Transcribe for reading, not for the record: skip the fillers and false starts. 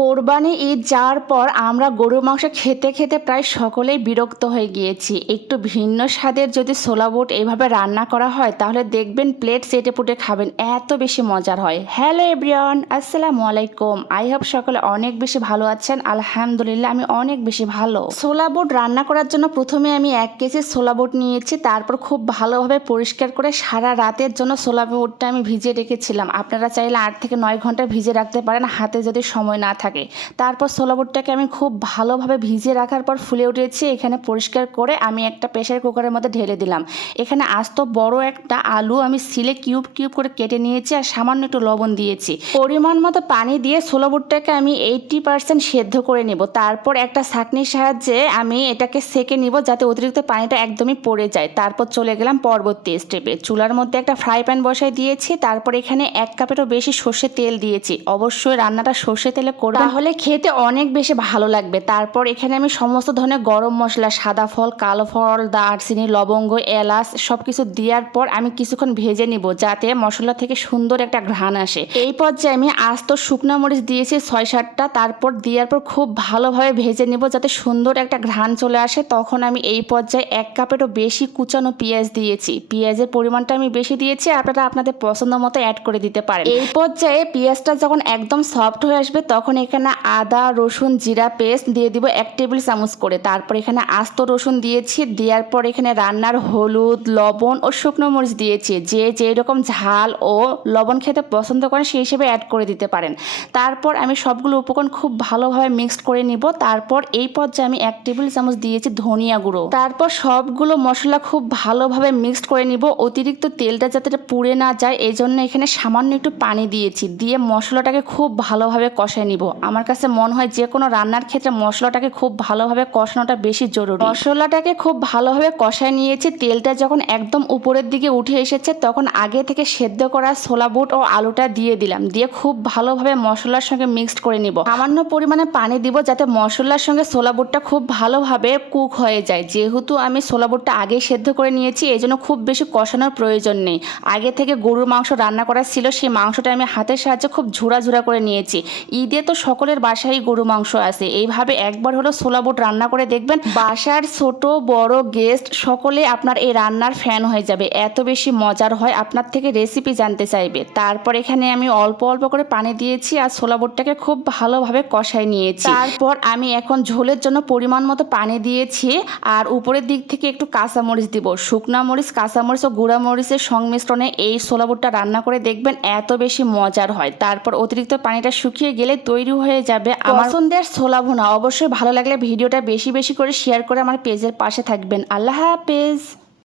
কোরবানি ঈদ যাওয়ার পর আমরা গরুর মাংস খেতে খেতে প্রায় সকলেই বিরক্ত হয়ে গিয়েছি। একটু ভিন্ন স্বাদের যদি ছোলা বুট এইভাবে রান্না করা হয় তাহলে দেখবেন প্লেট চেটে পুটে খাবেন, এত বেশি মজার হয়। হ্যালো এভরিওয়ান, আসসালামু আলাইকুম। আই হোপ সকলে অনেক বেশি ভালো আছেন। আলহামদুলিল্লাহ আমি অনেক বেশি ভালো। ছোলা বুট রান্না করার জন্য প্রথমে আমি 1 কেজি ছোলা বুট নিয়েছি। তারপর খুব ভালোভাবে পরিষ্কার করে সারা রাতের জন্য ছোলা বুটটা আমি ভিজিয়ে রেখেছিলাম। আপনারা চাইলে 8 থেকে 9 ঘন্টা ভিজিয়ে রাখতে পারেন, হাতে যদি সময় না থাকে। তারপর ছোলা বুটটাকে আমি খুব ভালোভাবে ভিজিয়ে রাখার পর ফুলে উঠেছি। এখানে পরিষ্কার করে আমি একটা প্রেসার কুকারের মধ্যে ঢেলে দিলাম। এখানে আস্ত বড় একটা আলু আমি সিলে কিউব কিউব করে কেটে নিয়েছি আর সামান্য একটু লবণ দিয়েছি। পরিমাণ মতো পানি দিয়ে ছোলা বুটটাকে আমি 80% সেদ্ধ করে নেব। তারপর একটা ছাঁকনির সাহায্যে আমি এটাকে সেকে নিব যাতে অতিরিক্ত পানিটা একদমই পড়ে যায়। তারপর চলে গেলাম পরবর্তী স্টেপে। চুলার মধ্যে একটা ফ্রাই প্যান বসাই দিয়েছি। তারপর এখানে 1 কাপেরও বেশি সর্ষের তেল দিয়েছি। অবশ্যই রান্নাটা সর্ষে তেলে করবেন, তাহলে খেতে অনেক বেশি ভালো লাগবে। তারপর এখানে আমি সমস্ত ধরনের গরম মশলা, সাদা ফল, কালো ফল, দারচিনি, লবঙ্গ, এলাচ সবকিছু দেওয়ার পর আমি কিছুক্ষণ ভেজে নিব যাতে মশলা থেকে সুন্দর একটা ঘ্রাণ আসে। এই পর্যায়ে আমি আস্ত শুকনো মরিচ দিয়েছি 6-7টা। তারপর দেওয়ার পর খুব ভালোভাবে ভেজে নিব যাতে সুন্দর একটা ঘ্রাণ চলে আসে। তখন আমি এই পর্যায়ে 1 কাপেরও বেশি কুচানো পেঁয়াজ দিয়েছি। পেঁয়াজের পরিমাণটা আমি বেশি দিয়েছি, আপনারা আপনাদের পছন্দ মতো অ্যাড করে দিতে পারেন। এই পর্যায়ে পেঁয়াজটা যখন একদম সফট হয়ে আসবে তখন এখানে আদা, রসুন, জিরা পেস্ট দিয়ে দিব 1 টেবিল চামচ করে। তারপর এখানে আস্ত রসুন দিয়েছি। দেওয়ার পর এখানে রান্নার হলুদ, লবণ ও শুকনো মরিচ দিয়েছি। যে যেই রকম ঝাল ও লবণ খেতে পছন্দ করেন সেই হিসেবে অ্যাড করে দিতে পারেন। তারপর আমি সবগুলো উপকরণ খুব ভালোভাবে মিক্সড করে নিব। তারপর এই পর্যায়ে আমি 1 টেবিল চামচ দিয়েছি ধনিয়া গুঁড়ো। তারপর সবগুলো মশলা খুব ভালোভাবে মিক্সড করে নিব। অতিরিক্ত তেলটা যাতে পুড়ে না যায় এই জন্য এখানে সামান্য একটু পানি দিয়েছি। দিয়ে মশলাটাকে খুব ভালোভাবে কষায় নিব। আমার কাছে মনে হয় যে কোনো রান্নার ক্ষেত্রে মশলাটাকে খুব ভালোভাবে কষানোটা বেশি জরুরি। মশলাটাকে খুব ভালোভাবে কষায় নিয়েছি। তেলটা যখন একদম উপরের দিকে উঠে এসেছে তখন আগে থেকে সেদ্ধ করা ছোলা বুট ও আলুটা দিয়ে দিলাম। দিয়ে খুব ভালোভাবে মশলার সঙ্গে মিক্সড করে নিব। সামান্য পরিমাণে পানি দিব যাতে মশলার সঙ্গে ছোলা বুটটা খুব ভালোভাবে কুক হয়ে যায়। যেহেতু আমি ছোলা বুটটা আগে সেদ্ধ করে নিয়েছি এই জন্য খুব বেশি কষানোর প্রয়োজন নেই। আগে থেকে গরুর মাংস রান্না করা ছিল, সেই মাংসটা আমি হাতের সাহায্যে খুব ঝুরা ঝুরা করে নিয়েছি। ঈদে তো সকলের বাসায় গরু মাংস আছে, এইভাবে একবার হলো ছোলা বুট রান্না করে দেখবেন। বাসার ছোট বড় গেস্ট সকলে আপনার এই রান্নার ফ্যান হয়ে যাবে, এত বেশি মজার হয়। আপনার থেকে রেসিপি জানতে চাইবে। তারপর এখানে আমি অল্প অল্প করে পানি দিয়েছি আর ছোলা বুটটাকে খুব ভালোভাবে কষায় নিয়েছি। তারপর আমি এখন ঝোলের জন্য পরিমাণ মতো পানি দিয়েছি আর উপরের দিক থেকে একটু কাঁচামরিচ দিব। শুকনা মরিচ, কাঁচামরিচ ও গুঁড়া মরিচের সংমিশ্রণে এই ছোলা বুটটা রান্না করে দেখবেন, এত বেশি মজার হয়। তারপর অতিরিক্ত পানিটা শুকিয়ে গেলে তৈরি হয়ে যাবে আমার পছন্দের ছোলা ভুনা। অবশ্যই ভালো লাগলে ভিডিওটা বেশি বেশি করে শেয়ার করে আমার পেজের পাশে থাকবেন। আল্লাহ হাফেজ।